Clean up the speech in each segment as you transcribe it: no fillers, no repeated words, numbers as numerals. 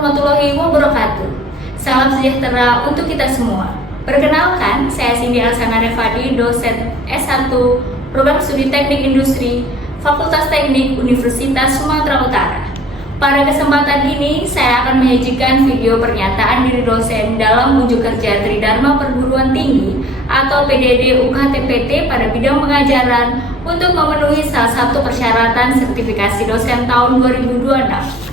warahmatullahi wabarakatuh. Salam sejahtera untuk kita semua. Perkenalkan, saya Cindy Alsana Revadi, dosen S1 Program Studi Teknik Industri, Fakultas Teknik Universitas Sumatera Utara. Pada kesempatan ini, saya akan menyajikan video pernyataan diri dosen dalam wujud kerja Tridharma Perguruan Tinggi atau PDD UKT-PT pada bidang pengajaran untuk memenuhi salah satu persyaratan sertifikasi dosen tahun 2026.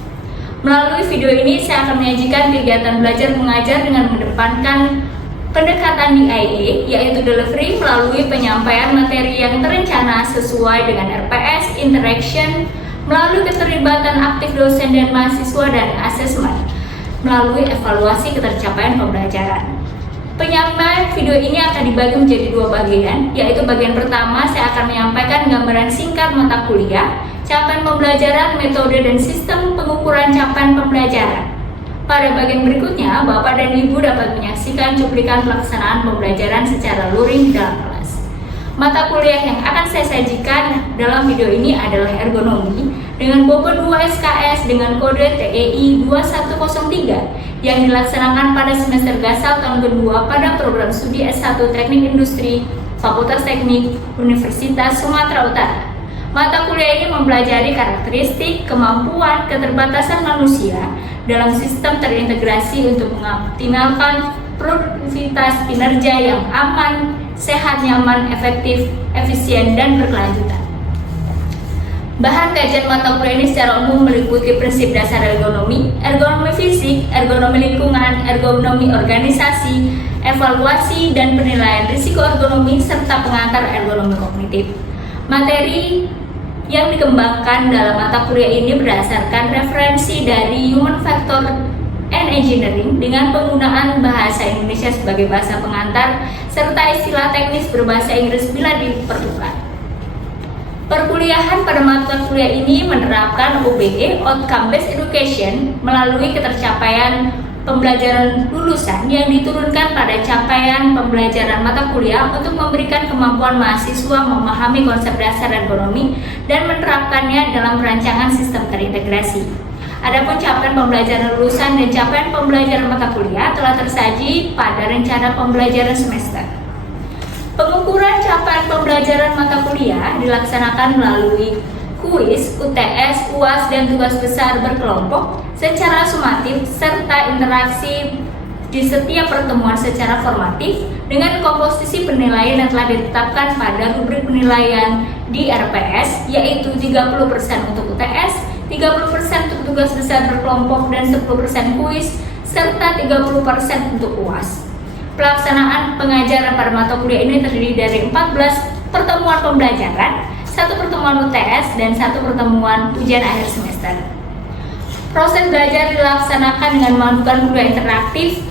Melalui video ini, saya akan menyajikan kegiatan belajar mengajar dengan mengedepankan pendekatan DIE, yaitu delivery melalui penyampaian materi yang terencana sesuai dengan RPS, interaction, melalui keterlibatan aktif dosen dan mahasiswa, dan asesmen melalui evaluasi ketercapaian pembelajaran. Penyampaian video ini akan dibagi menjadi dua bagian, yaitu bagian pertama saya akan menyampaikan gambaran singkat mata kuliah, capaian pembelajaran, metode dan sistem pengukuran capaian pembelajaran. Pada bagian berikutnya, Bapak dan Ibu dapat menyaksikan cuplikan pelaksanaan pembelajaran secara luring di dalam kelas. Mata kuliah yang akan saya sajikan dalam video ini adalah ergonomi dengan bobot 2 SKS dengan kode TEI 2103 yang dilaksanakan pada semester gasal tahun kedua pada program studi S1 Teknik Industri Fakultas Teknik Universitas Sumatera Utara. Mata kuliah ini mempelajari karakteristik, kemampuan, keterbatasan manusia dalam sistem terintegrasi untuk mengoptimalkan produktivitas kinerja yang aman, sehat, nyaman, efektif, efisien, dan berkelanjutan. Bahan kajian mata kuliah ini secara umum meliputi prinsip dasar ergonomi, ergonomi fisik, ergonomi lingkungan, ergonomi organisasi, evaluasi dan penilaian risiko ergonomi, serta pengantar ergonomi kognitif. Materi yang dikembangkan dalam mata kuliah ini berdasarkan referensi dari Human Factor and Engineering dengan penggunaan bahasa Indonesia sebagai bahasa pengantar serta istilah teknis berbahasa Inggris bila diperlukan. Perkuliahan pada mata kuliah ini menerapkan OBE, Outcome Based Education, melalui ketercapaian pembelajaran lulusan yang diturunkan pada capaian pembelajaran mata kuliah untuk memberikan kemampuan mahasiswa memahami konsep dasar ergonomi dan menerapkannya dalam perancangan sistem terintegrasi. Adapun capaian pembelajaran lulusan dan capaian pembelajaran mata kuliah telah tersaji pada rencana pembelajaran semester. Pengukuran capaian pembelajaran mata kuliah dilaksanakan melalui kuis, UTS, UAS, dan tugas besar berkelompok secara sumatif serta interaksi di setiap pertemuan secara formatif dengan komposisi penilaian yang telah ditetapkan pada rubrik penilaian di RPS, yaitu 30% untuk UTS, 30% untuk tugas besar berkelompok, dan 10% kuis, serta 30% untuk UAS. Pelaksanaan pengajaran pada mata kuliah ini terdiri dari 14 pertemuan pembelajaran, 1 pertemuan UTS, dan 1 pertemuan ujian akhir semester. Proses belajar dilaksanakan dengan melakukan kuliah interaktif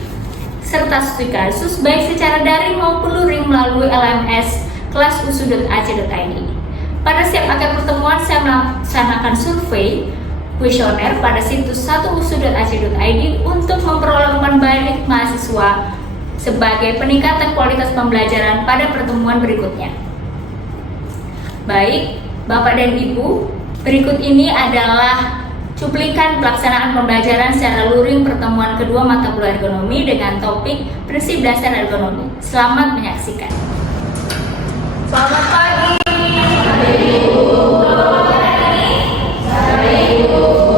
serta studi kasus baik secara daring maupun luring melalui LMS kelas.usu.ac.id. Pada setiap akhir pertemuan saya melaksanakan survei kuesioner pada situs 1usu.ac.id untuk memperoleh umpan balik mahasiswa sebagai peningkatan kualitas pembelajaran pada pertemuan berikutnya. Baik, Bapak dan Ibu, berikut ini adalah cuplikan pelaksanaan pembelajaran secara luring pertemuan kedua mata kuliah ergonomi dengan topik prinsip dasar ergonomi. Selamat menyaksikan. Selamat pagi.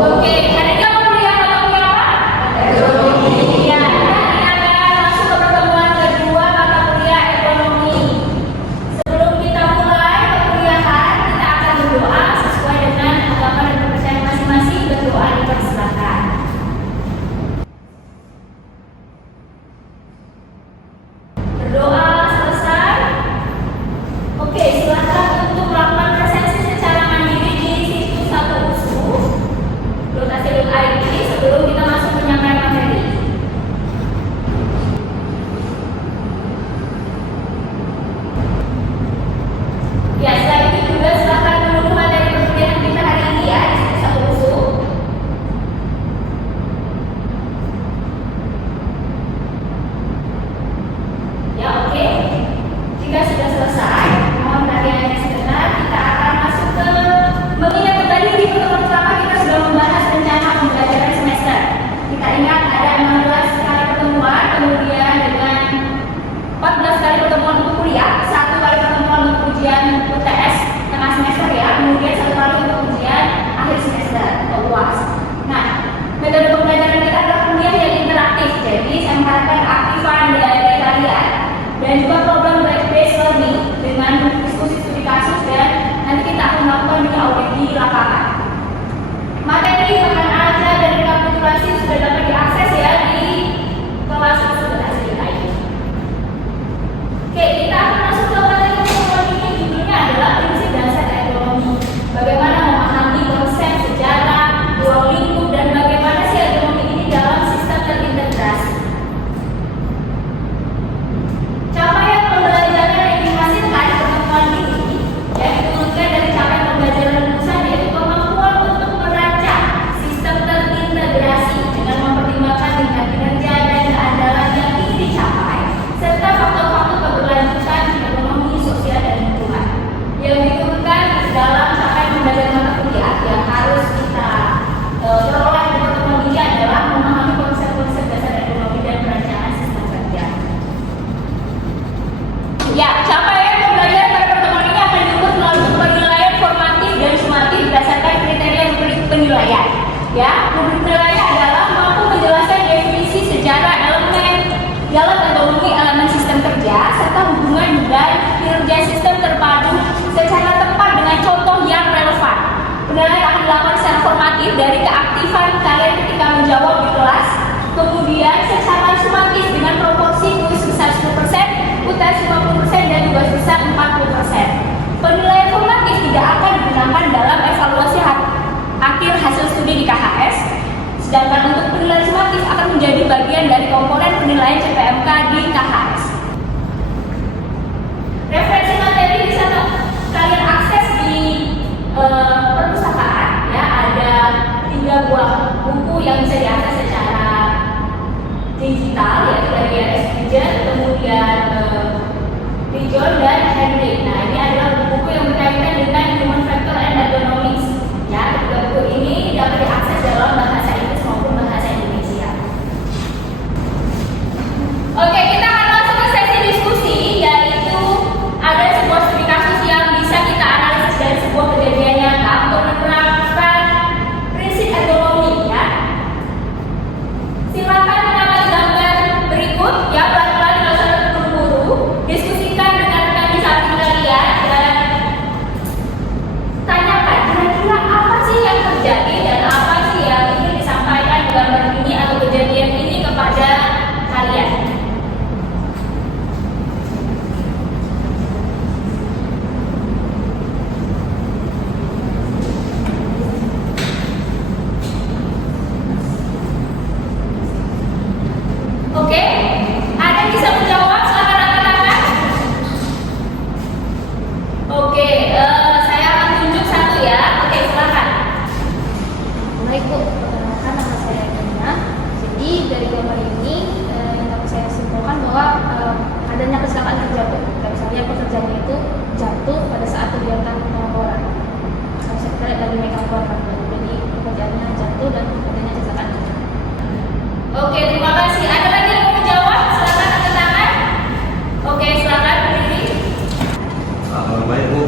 Oke, hari ini apa kuliah mata kuliah apa? Ergonomi. Ya, kita akan masuk ke pertemuan kedua mata kuliah ergonomi. Sebelum kita mulai perkuliahan, kita akan berdoa sesuai dengan agama dan kepercayaan masing-masing. Berdoa dipersilakan. Berdoa selesai. Oke, silakan untuk melakukan presensi secara mandiri di situs 1usu.ac.id sebelum kita masuk penyampaian materi. Ya, selain itu juga silakan menunggu materi perkuliahan kita hari ini ya di situs 1usu. Ya, oke. Jika sudah selesai, mohon perhatiannya sebentar. Kita akan masuk ke mengingat kembali di pertemuan pertama kita sudah membahas rencana pembelajaran penilaian adalah mampu menjelaskan definisi secara elemen sistem kerja serta hubungan dan kinerja sistem terpadu secara tepat dengan contoh yang relevan. Penilaian akan dilakukan secara formatif dari keaktifan kalian ketika menjawab di kelas, kemudian secara sumatif dengan proporsi kuis besar 10%, UTS 50% dan tugas besar 40%. Penilaian formatif tidak akan digunakan dalam evaluasi akhir hasil studi di KHS, sedangkan untuk penilaian sumatif akan menjadi bagian dari komponen penilaian CPMK di KHS. Referensi materi bisa kalian akses di perpustakaan, ya, ada 3 buah buku yang bisa diakses secara digital, yaitu dari RS Vision, kemudian Dijon dan Henry. Nah, ini adalah buku-buku yang berkaitan dengan Human Factor and Ergonomics. Ya, buku ini dapat diakses dalam bahasa Inggris maupun bahasa Indonesia. Oke, kita akan masuk ke sesi diskusi, yaitu ada sebuah studi kasus yang bisa kita analisis dari sebuah kejadian nyata untuk menerapkan prinsip ergonomi, ya. Silakan mengamati gambar berikut, ya, pelan-pelan, tidak usah terburu-buru. Diskusikan dengan rekan di samping kalian dan tanyakan kira-kira apa sih yang terjadi dan apa sih yang ingin disampaikan di gambar ini atau kejadian ini kepada kalian. Oke, ada yang bisa menjawab? Silakan angkat tangan. Oke, saya akan tunjuk satu, ya. Oke, silakan. Baik Bu, perkenalkan nama saya Gina. Jadi dari gambar ini yang dapat saya simpulkan bahwa adanya kecelakaan kerja Bu. Misalnya pekerjaannya itu jatuh pada saat kegiatan pengeboran. Saya kira lagi megang boran, jadi pekerjaannya jatuh dan adanya kecelakaan kerja. Oke, terima kasih. Ada lagi yang mau menjawab? Silakan angkat tangan. Oke, silakan berdiri. Baik Bu,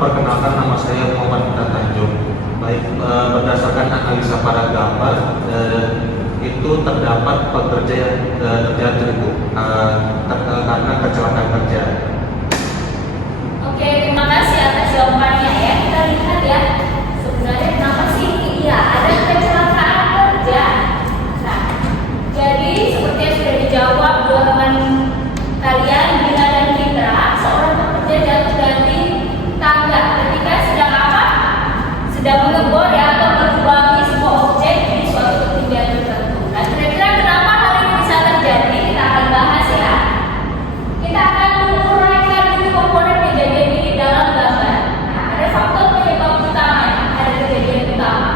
perkenalkan nama saya Muhammad Tanjung. Baik, berdasarkan analisa pada gambar itu terdapat pekerja yang terjatuh Bu karena kecelakaan kerja. Oke, terima kasih atas jawabannya, ya. Kita lihat, ya, sebenarnya kenapa sih? Iya, ada kecelakaan kerja. Nah, jadi seperti yang sudah dijawab dua teman kalian, Gina dan Fitra, seorang pekerja jatuh dari tangga ketika sedang apa? Sedang mengebor, ya, atau menebangi sebuah objek di suatu ketinggian tertentu. Nah, kira-kira kenapa hal ini bisa terjadi? Kita akan bahas, ya. Kita akan menguraikan dulu komponen kejadian ini dalam gambar. Nah, ada faktor penyebab utama, ada kejadian utama.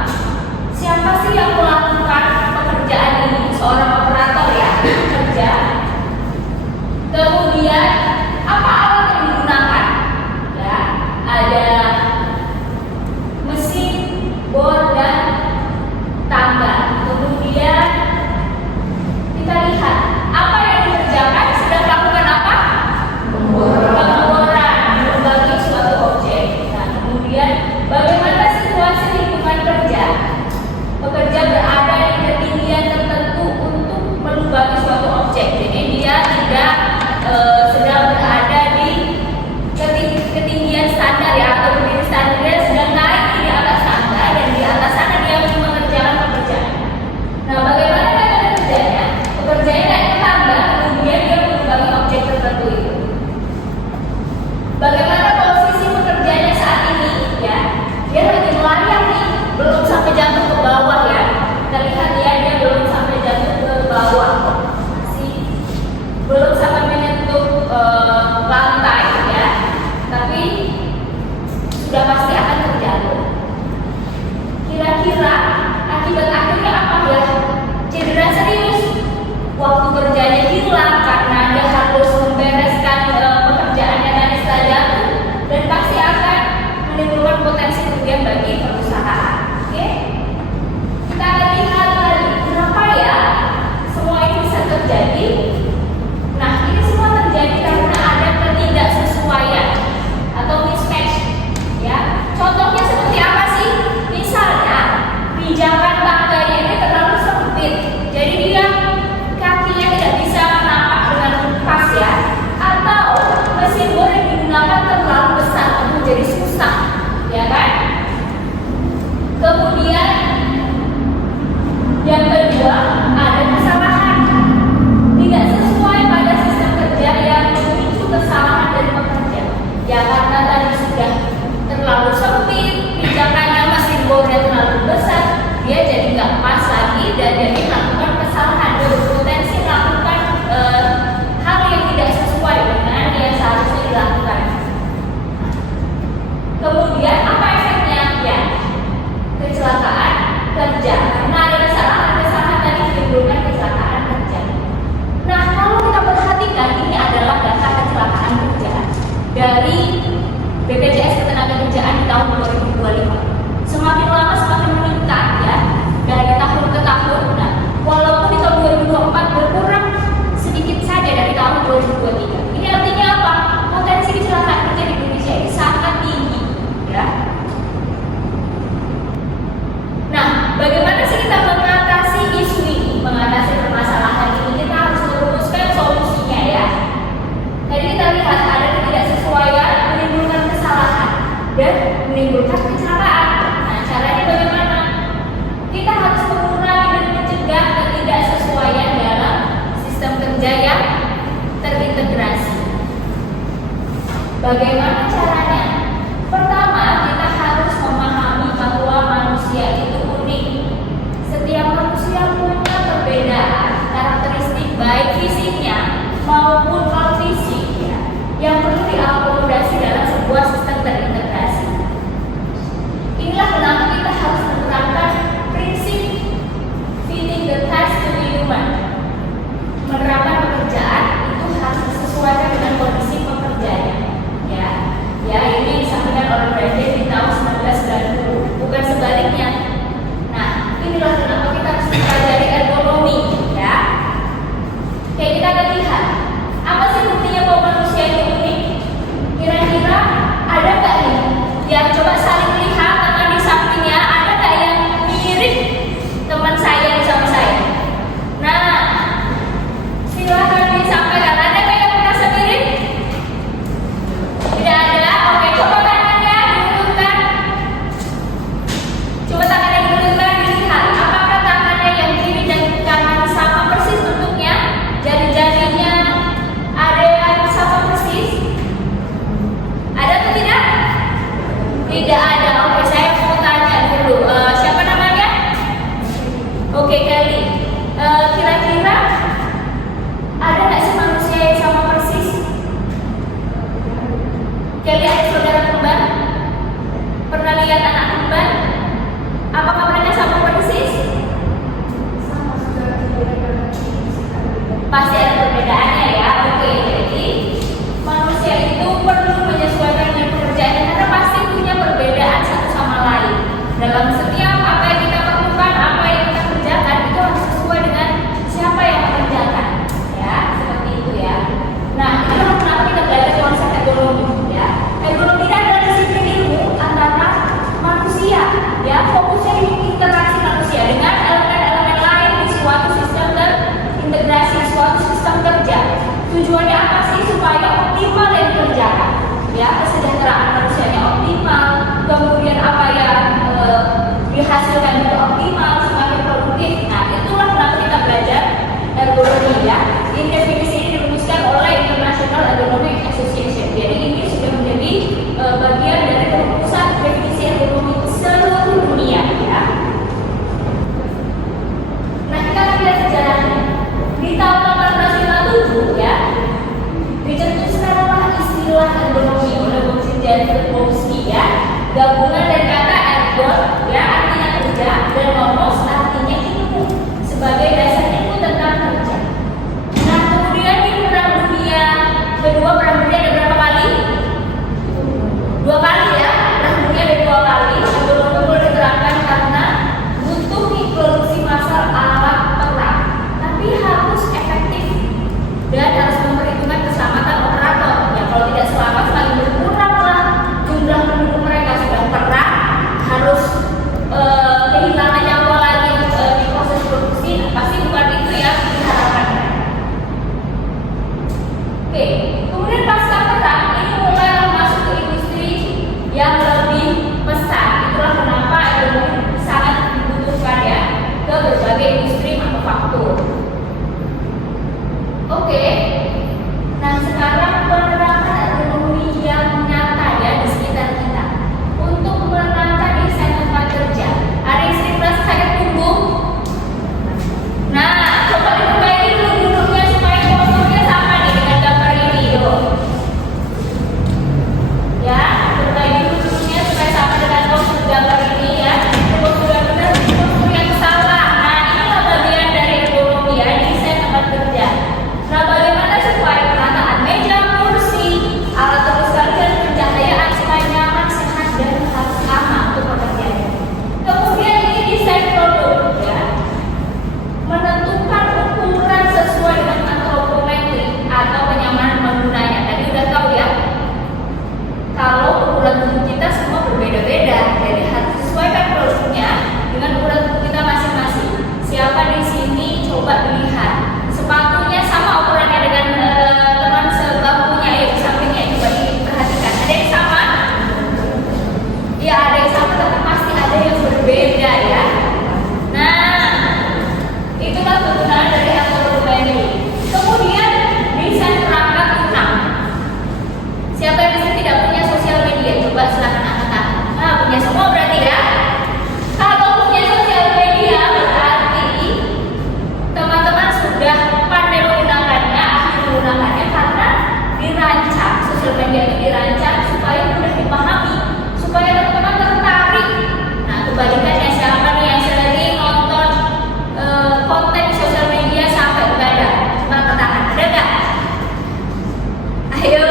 rusak, ya kan? Kemudian yang kedua ada kesalahan tidak sesuai pada sistem kerja yang memicu kesalahan dari pekerja. Ya karena tadi sudah terlalu sempit, pijakannya mesin bornya terlalu besar, dia jadi nggak pas lagi dan jadi melakukan kesalahan, berpotensi melakukan hal yang tidak sesuai dengan yang seharusnya dilakukan. Kemudian apa efeknya? Ya, kecelakaan kerja. Karena ada kesalahan tadi menimbulkan kecelakaan kerja. Nah, kalau kita perhatikan ini adalah data kecelakaan kerja dari BPJS Ketenagakerjaan di tahun 2025. Semakin lama semakin meningkat ya, dari tahun ke tahun. Nah, walaupun di tahun 2024 berkurang sedikit saja dari tahun 2023. Ini artinya apa? Potensi kecelakaan kerja di Indonesia ini sangat tinggi, ya. Nah, bagaimana sih kita mengatasi isu ini, mengatasi permasalahan ini? Kita harus merumuskan solusinya ya. Tadi kita lihat ada ketidaksesuaian menimbulkan kesalahan dan menimbulkan kecelakaan. Nah, caranya bagaimana? Kita harus mengurangi dan mencegah ketidaksesuaian dalam sistem kerja yang terintegrasi. Bagaimana caranya? Pertama, kita harus memahami bahwa manusia itu unik. Setiap manusia punya perbedaan karakteristik baik fisiknya maupun non fisik ya, yang perlu diakomodasi dalam sebuah sistem terintegrasi. Inilah kenapa kita harus menerapkan prinsip fitting the task to the human. Menerapkan pekerjaan itu harus disesuaikan dengan kondisi pekerjaannya. Ya, ini disampaikan oleh Brandon di tahun 1990, bukan sebaliknya. Nah, inilah kenapa kita harus mempelajari ergonomi, ya. Oke, kita akan lihat apa sih buktinya bahwa manusia itu unik. Kira-kira ada nggak nih? Ya, coba saling lihat teman di sampingnya, ada nggak yang mirip teman saya di samping saya? Nah, silakan disampaikan. Ada nggak yang merasa mirip? Tidak ada. Oke, coba tangannya diulurkan. Coba tangannya diulurkan, dilihat apakah tangannya yang kiri dan kanan sama persis bentuknya, jari-jarinya ada yang sama persis? Ada atau tidak? Tidak ada. Oke, saya mau tanya dulu. Siapa namanya? Oke, Kelly. Kira-kira ada nggak sih manusia yang sama persis? Kelly ada saudara kembar? Pernah lihat anak kembar? Apakah mereka sama persis? Pasti ada perbedaannya ya. Oke, jadi manusia itu perlu menyesuaikan dengan pekerjaannya karena pasti punya perbedaan satu sama lain. Dalam setiap apa yang kita perlukan, apa yang kita kerjakan itu harus sesuai dengan siapa yang mengerjakan. Ya, seperti itu ya. Nah, itulah kenapa kita belajar konsep ergonomi. Ergonomi adalah disiplin ilmu antara manusia, ya, fokusnya di interaksi manusia dengan elemen-elemen lain di suatu sistem terintegrasi, suatu sistem kerja. Tujuannya apa sih? Supaya optimal yang dikerjakan, ya, kesejahteraan manusianya optimal, kemudian apa yang dihasilkan juga optimal, semakin produktif. Nah, itulah kenapa kita belajar ergonomi ya. Ini definisi ini dirumuskan oleh International Ergonomic Association. Jadi ini sudah menjadi bagian dari perumusan definisi ergonomi seluruh dunia ya. Nah, kita lihat sejarahnya. Di tahun 1857 ya, dicetuskanlah istilah ergonomi oleh Januszewski ya. Gabungan dari kata ergon ya artinya kerja dan nomos artinya ilmu sebagai dasar ilmu tentang kerja. Nah, kemudian di Perang Dunia Kedua, Perang Dunia ada berapa kali? 2 kali ya. Perang Dunia ada 2 kali. Ergonomi diterapkan karena butuh produksi massal alat perang, tapi harus efektif dan harus memperhitungkan keselamatan operator. Ya, kalau tidak selamat semakin berkuranglah jumlah penduduk mereka. Sudah perang siapa di sini coba dilihat sepatunya sama ukurannya dengan teman sebangkunya ya di sampingnya, coba diperhatikan. Ada yang sama? Ya ada yang sama, tapi pasti ada yang berbeda ya. Nah, itulah kegunaan dari ergonomi. Kemudian desain perangkat lunak. Siapa yang di sini tidak punya sosial media? Coba silakan angkat tangan. Nah, punya semua berarti ya. Kalau punya sosial media berarti teman-teman sudah pandai menggunakannya, ahli menggunakannya, karena dirancang, sosial media itu dirancang supaya mudah dipahami, supaya teman-teman tertarik. Nah, kebalikannya siapa nih yang sering nonton konten di sosial media sampai begadang? Coba angkat tangan, ada nggak? Ayo,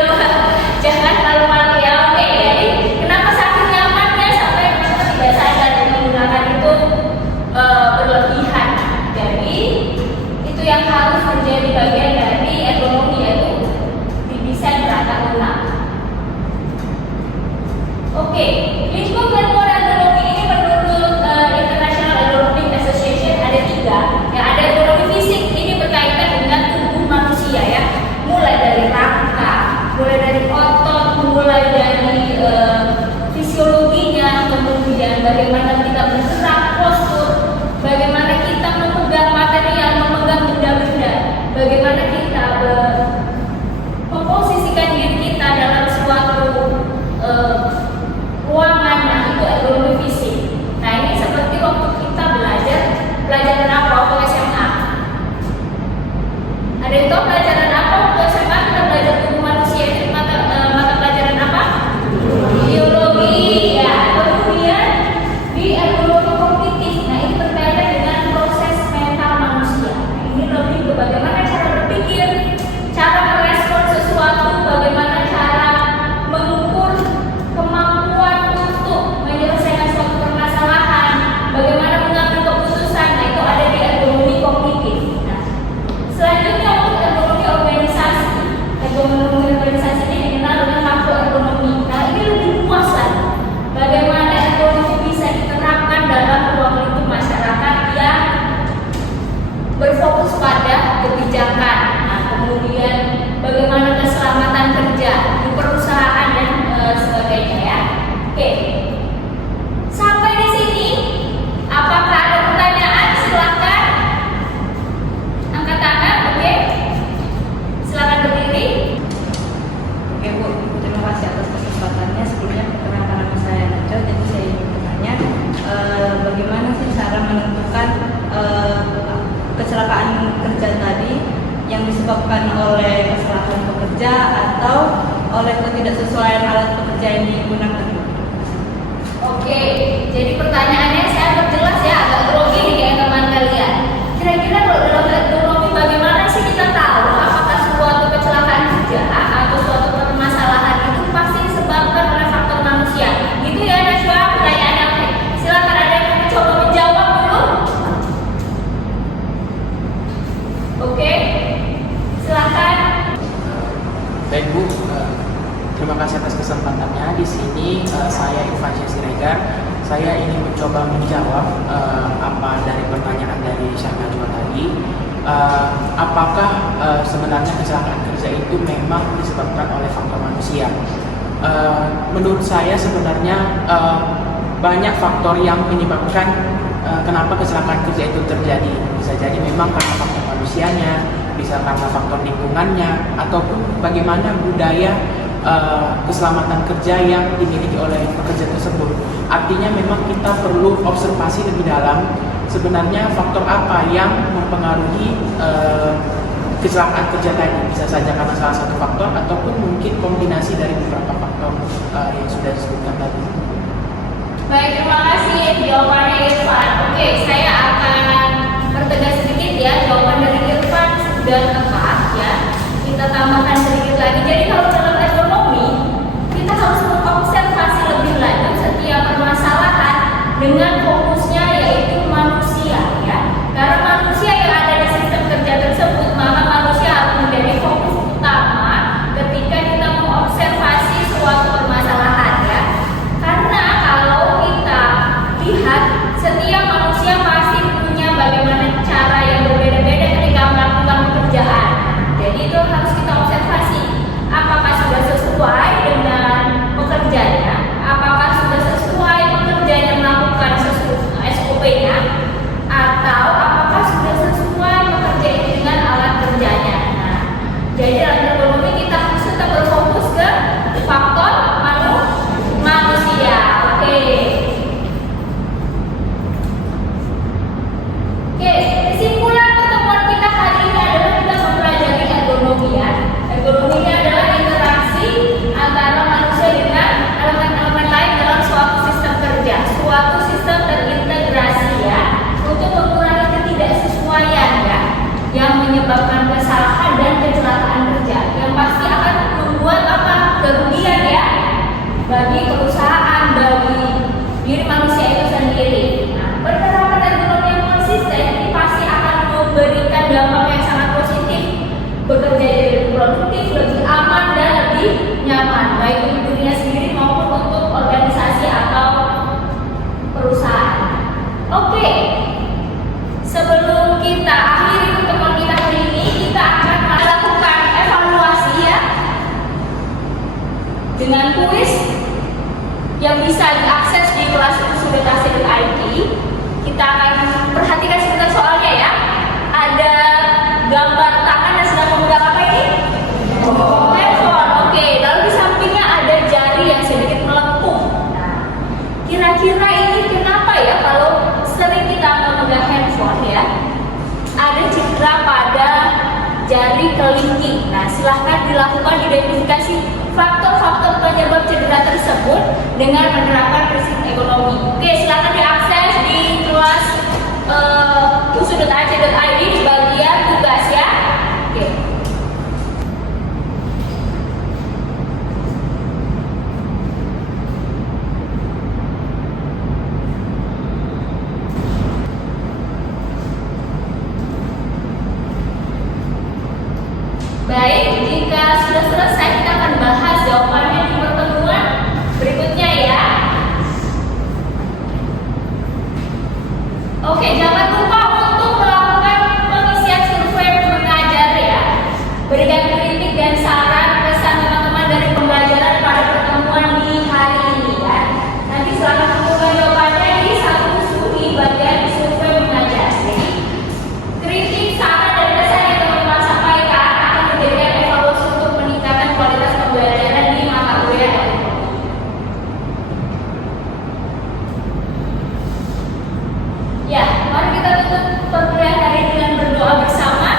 jangan malu-malu ya. Oke, jadi kenapa saking nyamannya sampai teman-teman tidak sadar menggunakan itu berlebihan. Jadi itu yang harus menjadi bagian dari ergonomi, yaitu didesain perangkat lunak. Oke, lingkup ilmuwan ergonomi ini menurut International Ergonomic Association ada 3. Yang ada ergonomi fisik, ini berkaitan dengan tubuh manusia ya, mulai dari rangka, mulai dari otot, mulai dari fisiologinya, kemudian bagaimana kita bergerak, postur, bagaimana kita memegang material, memegang benda-benda, bagaimana kita memposisikan diri kita dalam suatu ruangan. Nah, itu ergonomi fisik. Nah, ini seperti waktu kita pelajaran apa waktu SMA? Ada yang tahu pelajaran apa waktu SMA? Kita belajar tubuh manusia itu mata pelajaran apa? Biologi ya. Kemudian di ergonomi kognitif. Nah, ini berkaitan dengan proses mental manusia. Nah, ini lebih ke bagaimana cara berpikir, cara merespon sesuatu, bagaimana cara mengukur kemampuan untuk menyelesaikan suatu permasalahan, bagaimana mengambil keputusan. Nah, itu ada di ergonomi kognitif. Nah, selanjutnya untuk ergonomi organisasi. Ergonomi organisasi ini dikenal dengan makroergonomi. Nah, ini lebih luas lagi. Bagaimana ergonomi bisa diterapkan dalam ruang lingkup masyarakat yang berfokus pada kebijakan. Nah, kemudian bagaimana keselamatan kerja di perusahaan dan sebagainya ya. Oke. Sampai di sini, apakah ada pertanyaan? Silakan angkat tangan. Oke. Silakan berdiri. Oke Bu, terima kasih atas kesempatannya. Sebelumnya perkenalkan nama saya Najwa. Jadi saya ingin bertanya, bagaimana sih cara menentukan kecelakaan kerja tadi yang disebabkan oleh kesalahan pekerja atau oleh ketidaksesuaian alat pekerja yang digunakan? Oke, jadi pertanyaannya saya perjelas ya, agak grogi nih kayak teman kalian. Kira-kira kalau dalam ergonomi bagaimana sih kita tahu apakah suatu kecelakaan kerja atau suatu permasalahan itu pasti disebabkan oleh faktor manusia? Gitu ya Najwa, pertanyaannya. Oke, silakan ada yang mau coba menjawab dulu. Oke, silakan. Baik Bu, terima kasih atas kesempatannya. Di sini saya Irfan Siregar. Saya ingin mencoba menjawab apa dari pertanyaan dari Syah Najwa tadi. Apakah sebenarnya kecelakaan kerja itu memang disebabkan oleh faktor manusia? Menurut saya sebenarnya banyak faktor yang menyebabkan kenapa kecelakaan kerja itu terjadi. Bisa jadi memang karena faktor manusianya, bisa karena faktor lingkungannya, ataupun bagaimana budaya keselamatan kerja yang dimiliki oleh pekerja tersebut. Artinya memang kita perlu observasi lebih dalam sebenarnya faktor apa yang mempengaruhi kecelakaan kerja tadi. Bisa saja karena salah satu faktor ataupun mungkin kombinasi dari beberapa faktor yang sudah disebutkan tadi. Baik, terima kasih jawabannya Irfan. Oke, saya akan pertegas sedikit ya, jawaban dari Irfan sudah tepat ya. Kita tambahkan sedikit lagi. Jadi kalau dalam ekonomi kita harus mengobservasi lebih lanjut setiap permasalahan dengan fokusnya yaitu manusia ya. Karena manusia yang ada di sistem kerja tersebut, maka manusia harus menjadi fokus utama ketika kita mengobservasi suatu permasalahan ya. Karena kalau kita lihat setiap manusia pasti punya menyebabkan kesalahan dan kecelakaan kerja yang pasti akan membuat kerugian ya bagi perusahaan, bagi diri manusia itu sendiri. Nah, penerapan ergonomi yang konsisten ini pasti akan memberikan dampak yang sangat positif, bekerja jadi lebih produktif, lebih aman dan lebih nyaman baik untuk dirinya sendiri maupun untuk organisasi atau perusahaan. Oke, sebelum kita akhiri pertemuan kita hari ini, kita akan melakukan evaluasi ya dengan kuis yang bisa diakses di kelas.ac.id. Kita akan perhatikan sebentar soalnya ya. Ada gambar tangan yang sedang memegang apa ini? Handphone. Oke, lalu di sampingnya ada jari yang sedikit melengkung. Nah, kira-kira ini kenapa ya kalau sering kita memegang handphone ya? Ada cedera pada jari kelingking. Nah, silahkan dilakukan identifikasi faktor-faktor penyebab cedera tersebut dengan menerapkan prinsip ekonomi. Oke, silahkan diakses di kelas usu.ac.id di bagian tugas ya. Oke. Baik, jika sudah selesai kita akan bahas jawabannya di pertemuan berikutnya ya. Oke, jangan lupa untuk melakukan pengisian survei mengajar ya. Berikan kritik dan saran pesan teman-teman dari pembelajaran pada pertemuan di hari ini ya. Nanti silahkan temukan jawabannya di satu usul di bagian survei mengajar. Jadi kritik, saran dan pesan yang teman-teman sampaikan akan menjadikan evaluasi untuk meningkatkan kualitas pembelajaran di mata kuliah ekonomi. Ya, mari kita tutup perkuliahan hari ini dengan berdoa bersama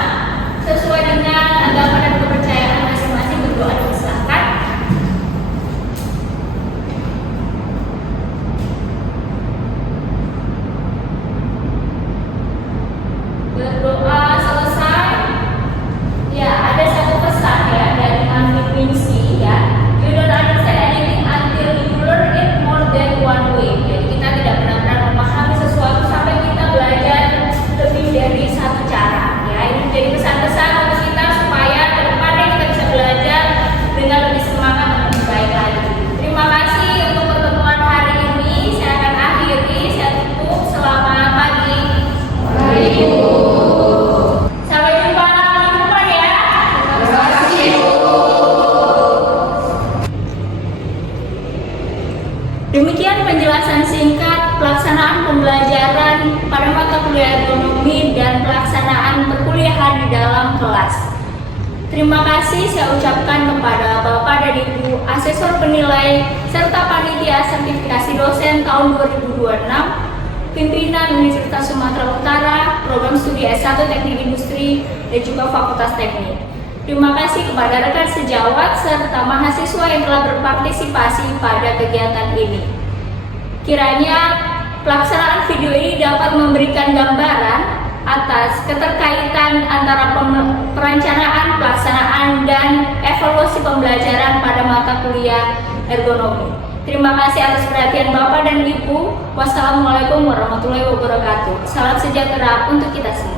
sesuai dengan agama dan kepercayaan masing-masing. Berdoa dipersilakan. Berdoa selesai. Ya, ada satu pesan ya dari Amir Mingsi ya. You don't understand anything until you learn it more than one way. Jadi kita tidak benar-benar memahami sesuatu sampai kita belajar lebih dari satu cara. Ya, ini menjadi pesan-pesan untuk kita supaya ke depannya kita bisa belajar dengan lebih semangat dan lebih baik lagi. Terima kasih untuk pertemuan hari ini. Saya akan akhiri. Saya tutup. Selamat pagi. Sampai jumpa minggu depan ya. Demikian penjelasan singkat pelaksanaan pembelajaran pada mata kuliah ekonomi dan pelaksanaan perkuliahan di dalam kelas. Terima kasih saya ucapkan kepada Bapak dan Ibu Asesor Penilai serta Panitia Sertifikasi Dosen tahun 2026, Pimpinan Universitas Sumatera Utara, Program Studi S1 Teknik Industri dan juga Fakultas Teknik. Terima kasih kepada rekan sejawat serta mahasiswa yang telah berpartisipasi pada kegiatan ini. Kiranya pelaksanaan video ini dapat memberikan gambaran atas keterkaitan antara perencanaan, pelaksanaan, dan evaluasi pembelajaran pada mata kuliah ergonomi. Terima kasih atas perhatian Bapak dan Ibu. Wassalamualaikum warahmatullahi wabarakatuh. Salam sejahtera untuk kita semua.